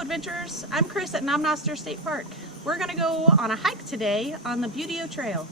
adventurers, I'm Chris at Knob Noster State Park. We're going to go on a hike today on the Buteo Trail.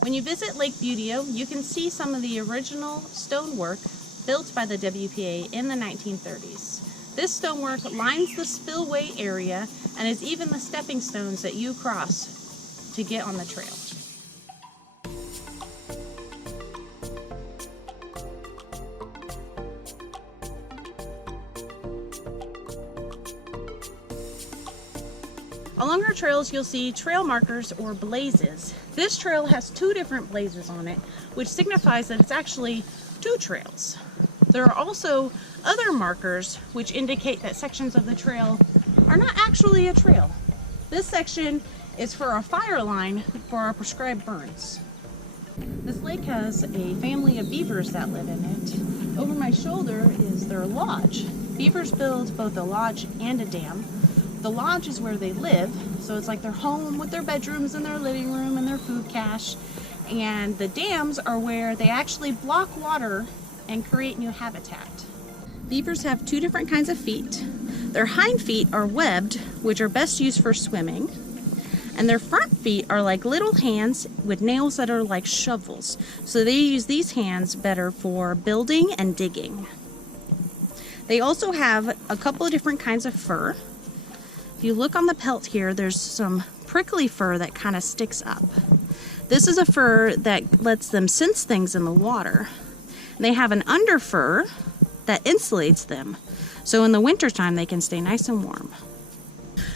When you visit Lake Buteo, you can see some of the original stonework built by the WPA in the 1930s. This stonework lines the spillway area and is even the stepping stones that you cross to get on the trail. Along our trails, you'll see trail markers or blazes. This trail has two different blazes on it, which signifies that it's actually two trails. There are also other markers which indicate that sections of the trail are not actually a trail. This section is for a fire line for our prescribed burns. This lake has a family of beavers that live in it. Over my shoulder is their lodge. Beavers build both a lodge and a dam. The lodge is where they live, so it's like their home with their bedrooms and their living room and their food cache. And the dams are where they actually block water and create new habitat. Beavers have two different kinds of feet. Their hind feet are webbed, which are best used for swimming. And their front feet are like little hands with nails that are like shovels. So they use these hands better for building and digging. They also have a couple of different kinds of fur. If you look on the pelt here, there's some prickly fur that kind of sticks up. This is a fur that lets them sense things in the water. And they have an under fur that insulates them, so in the wintertime they can stay nice and warm.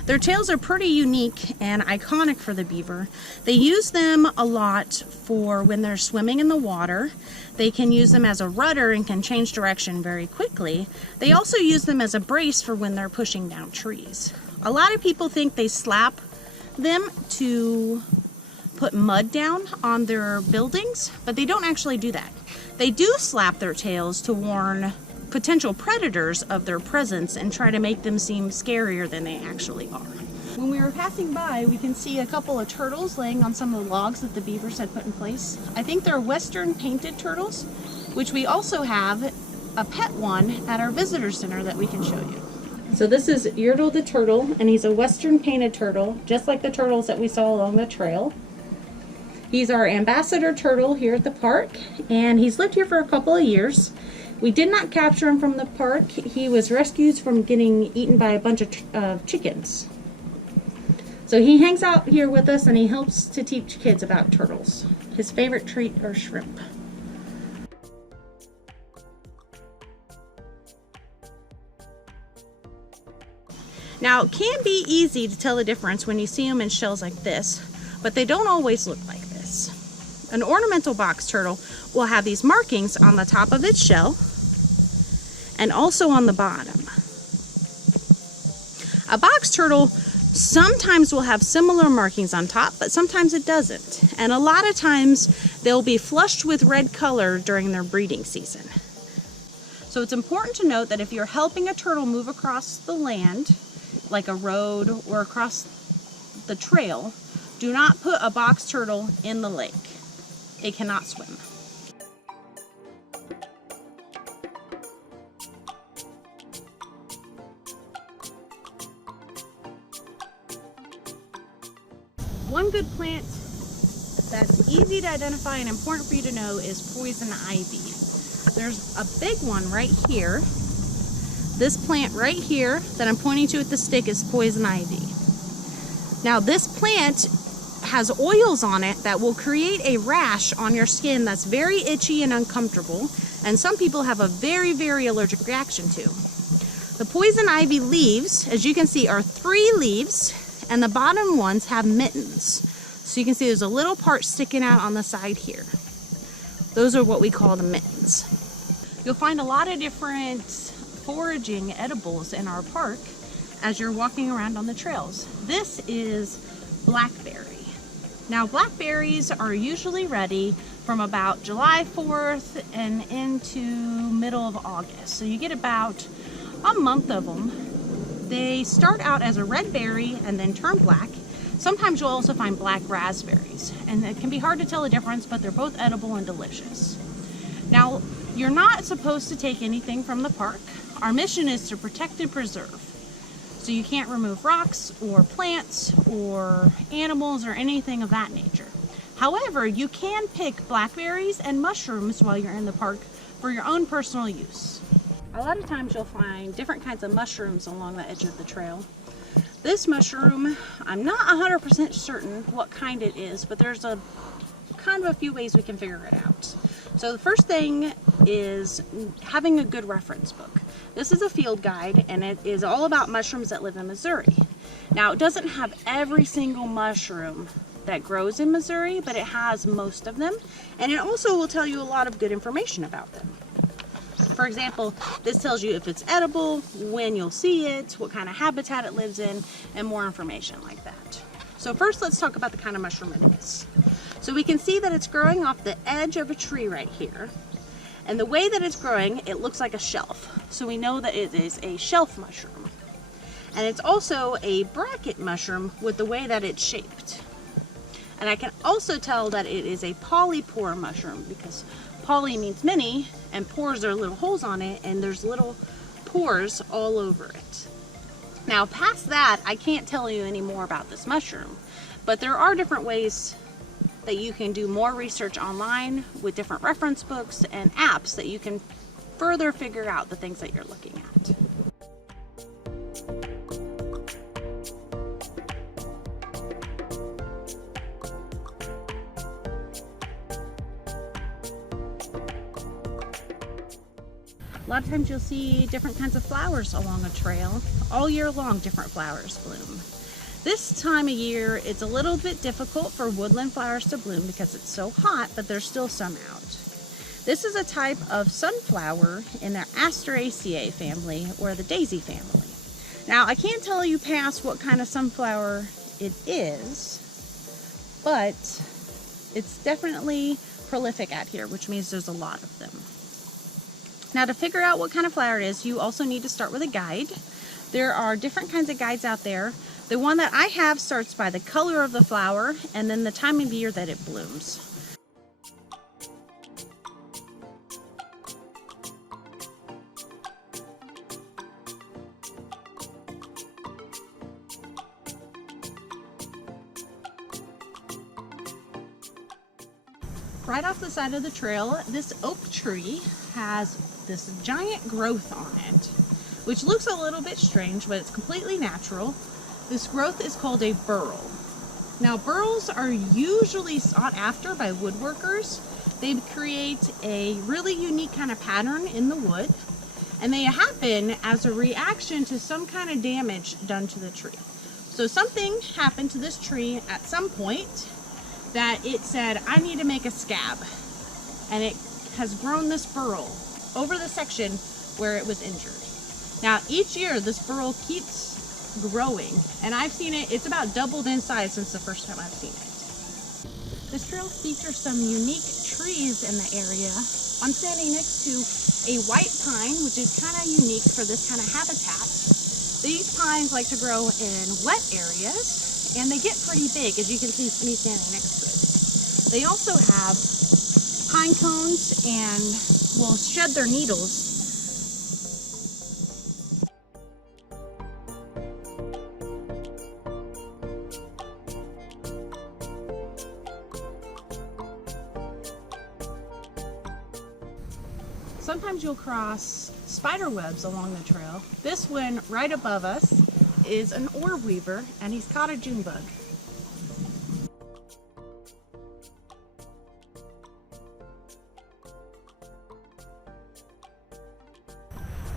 Their tails are pretty unique and iconic for the beaver. They use them a lot for when they're swimming in the water. They can use them as a rudder and can change direction very quickly. They also use them as a brace for when they're pushing down trees. A lot of people think they slap them to put mud down on their buildings, but they don't actually do that. They do slap their tails to warn potential predators of their presence and try to make them seem scarier than they actually are. When we were passing by, we can see a couple of turtles laying on some of the logs that the beavers had put in place. I think they're western painted turtles, which we also have a pet one at our visitor center that we can show you. So this is Yertle the turtle, and he's a western painted turtle, just like the turtles that we saw along the trail. He's our ambassador turtle here at the park, and he's lived here for a couple of years. We did not capture him from the park. He was rescued from getting eaten by a bunch of chickens. So he hangs out here with us, and he helps to teach kids about turtles. His favorite treat are shrimp. Now, it can be easy to tell the difference when you see them in shells like this, but they don't always look like this. An ornamental box turtle will have these markings on the top of its shell and also on the bottom. A box turtle sometimes will have similar markings on top, but sometimes it doesn't. And a lot of times they'll be flushed with red color during their breeding season. So it's important to note that if you're helping a turtle move across the land, like a road or across the trail, do not put a box turtle in the lake. It cannot swim. One good plant that's easy to identify and important for you to know is poison ivy. There's a big one right here. This plant right here that I'm pointing to with the stick is poison ivy. Now this plant has oils on it that will create a rash on your skin that's very itchy and uncomfortable, and some people have a very, very allergic reaction to. The poison ivy leaves, as you can see, are 3 leaves, and the bottom ones have mittens. So you can see there's a little part sticking out on the side here. Those are what we call the mittens. You'll find a lot of different foraging edibles in our park as you're walking around on the trails. This is blackberry. Now blackberries are usually ready from about July 4th and into middle of August. So you get about a month of them. They start out as a red berry and then turn black. Sometimes you'll also find black raspberries, and it can be hard to tell the difference, but they're both edible and delicious. Now, you're not supposed to take anything from the park. Our mission is to protect and preserve. So you can't remove rocks or plants or animals or anything of that nature. However, you can pick blackberries and mushrooms while you're in the park for your own personal use. A lot of times you'll find different kinds of mushrooms along the edge of the trail. This mushroom, I'm not 100% certain what kind it is, but there's a kind of a few ways we can figure it out. So the first thing is having a good reference book. This is a field guide, and it is all about mushrooms that live in Missouri. Now, it doesn't have every single mushroom that grows in Missouri, but it has most of them, and it also will tell you a lot of good information about them. For example, this tells you if it's edible, when you'll see it, what kind of habitat it lives in, and more information like that. So first, let's talk about the kind of mushroom it is. So we can see that it's growing off the edge of a tree right here. And the way that it's growing, it looks like a shelf. So we know that it is a shelf mushroom. And it's also a bracket mushroom with the way that it's shaped. And I can also tell that it is a polypore mushroom because poly means many, and pores are little holes on it, and there's little pores all over it. Now, past that, I can't tell you any more about this mushroom, but there are different ways that you can do more research online with different reference books and apps that you can further figure out the things that you're looking at. A lot of times you'll see different kinds of flowers along a trail. All year long, different flowers bloom. This time of year, it's a little bit difficult for woodland flowers to bloom because it's so hot, but there's still some out. This is a type of sunflower in the Asteraceae family, or the daisy family. Now, I can't tell you past what kind of sunflower it is, but it's definitely prolific out here, which means there's a lot of them. Now, to figure out what kind of flower it is, you also need to start with a guide. There are different kinds of guides out there. The one that I have starts by the color of the flower and then the time of year that it blooms. Right off the side of the trail, this oak tree has this giant growth on it, which looks a little bit strange, but it's completely natural. This growth is called a burl. Now, burls are usually sought after by woodworkers. They create a really unique kind of pattern in the wood, and they happen as a reaction to some kind of damage done to the tree. So something happened to this tree at some point that it said, I need to make a scab. And it has grown this burl over the section where it was injured. Now, each year this burl keeps growing, and I've seen it, it's about doubled in size since the first time I've seen it. This trail features some unique trees in the area. I'm standing next to a white pine, which is kind of unique for this kind of habitat. These pines like to grow in wet areas, and they get pretty big, as you can see me standing next to it. They also have pine cones and will shed their needles. Sometimes you'll cross spider webs along the trail. This one right above us is an orb weaver, and he's caught a June bug.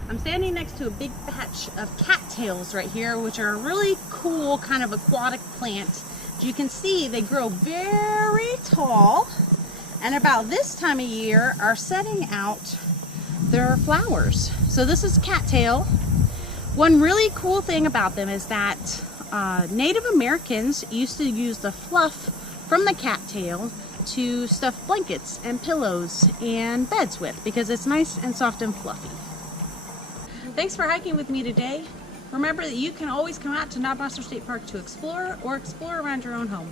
I'm standing next to a big patch of cattails right here, which are a really cool kind of aquatic plant. As you can see, they grow very tall, and about this time of year are setting out their flowers. So this is cattail. One really cool thing about them is that Native Americans used to use the fluff from the cattail to stuff blankets and pillows and beds with, because it's nice and soft and fluffy. Thanks for hiking with me today. Remember that you can always come out to Knob Noster State Park to explore or explore around your own home.